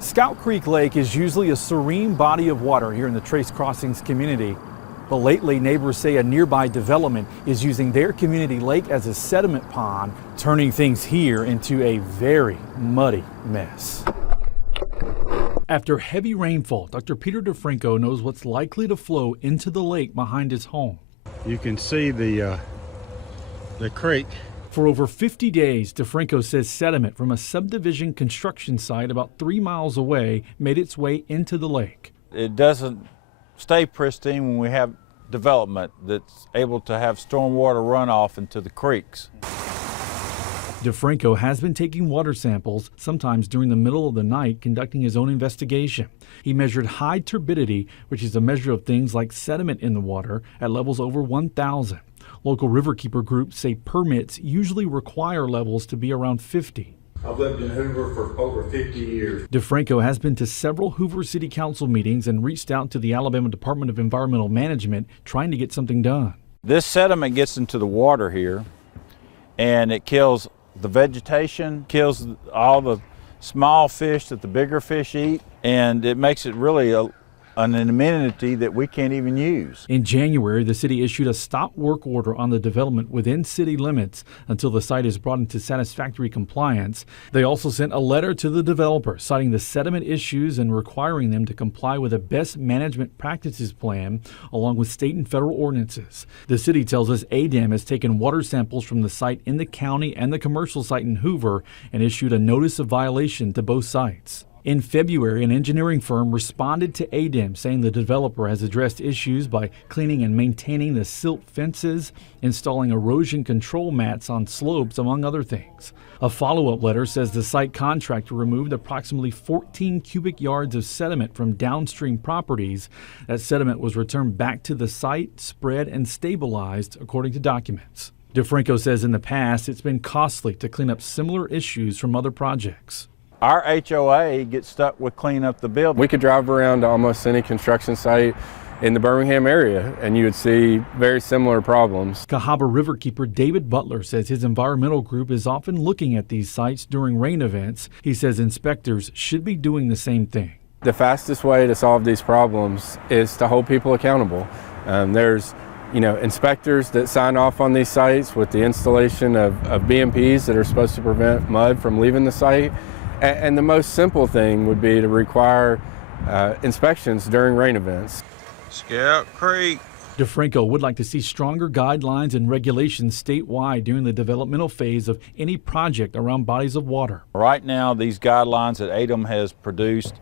Scout Creek Lake is usually a serene body of water here in the Trace Crossings community. But lately, neighbors say a nearby development is using their community lake as a sediment pond, turning things here into a very muddy mess. After heavy rainfall, Dr. Peter DeFranco knows what's likely to flow into the lake behind his home. You can see the creek. For over 50 days, DeFranco says sediment from a subdivision construction site about 3 miles away made its way into the lake. It doesn't stay pristine when we have development that's able to have stormwater runoff into the creeks. DeFranco has been taking water samples, sometimes during the middle of the night, conducting his own investigation. He measured high turbidity, which is a measure of things like sediment in the water, at levels over 1,000. Local riverkeeper groups say permits usually require levels to be around 50. I've lived in Hoover for over 50 years. DeFranco has been to several Hoover City Council meetings and reached out to the Alabama Department of Environmental Management trying to get something done. This sediment gets into the water here and it kills the vegetation, kills all the small fish that the bigger fish eat, and it makes it really an amenity that we can't even use. In January, the city issued a stop work order on the development within city limits until the site is brought into satisfactory compliance. They also sent a letter to the developer citing the sediment issues and requiring them to comply with a best management practices plan along with state and federal ordinances. The city tells us ADEM has taken water samples from the site in the county and the commercial site in Hoover and issued a notice of violation to both sites. In February, an engineering firm responded to ADEM saying the developer has addressed issues by cleaning and maintaining the silt fences, installing erosion control mats on slopes, among other things. A follow-up letter says the site contractor removed approximately 14 cubic yards of sediment from downstream properties. That sediment was returned back to the site, spread, and stabilized, according to documents. DeFranco says in the past it's been costly to clean up similar issues from other projects. Our HOA gets stuck with cleaning up the building. We could drive around to almost any construction site in the Birmingham area and you would see very similar problems. Cahaba Riverkeeper David Butler says his environmental group is often looking at these sites during rain events. He says inspectors should be doing the same thing. The fastest way to solve these problems is to hold people accountable. There's inspectors that sign off on these sites with the installation of BMPs that are supposed to prevent mud from leaving the site. And the most simple thing would be to require inspections during rain events. Scout Creek. DeFranco would like to see stronger guidelines and regulations statewide during the developmental phase of any project around bodies of water. Right now, these guidelines that ADEM has produced,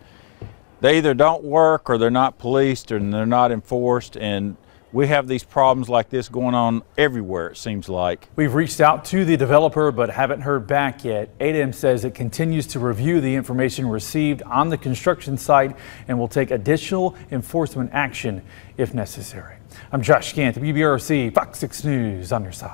they either don't work or they're not policed and they're not enforced, and we have these problems like this going on everywhere, it seems like. We've reached out to the developer but haven't heard back yet. ADEM says it continues to review the information received on the construction site and will take additional enforcement action if necessary. I'm Josh Gant, WBRC, Fox 6 News on your side.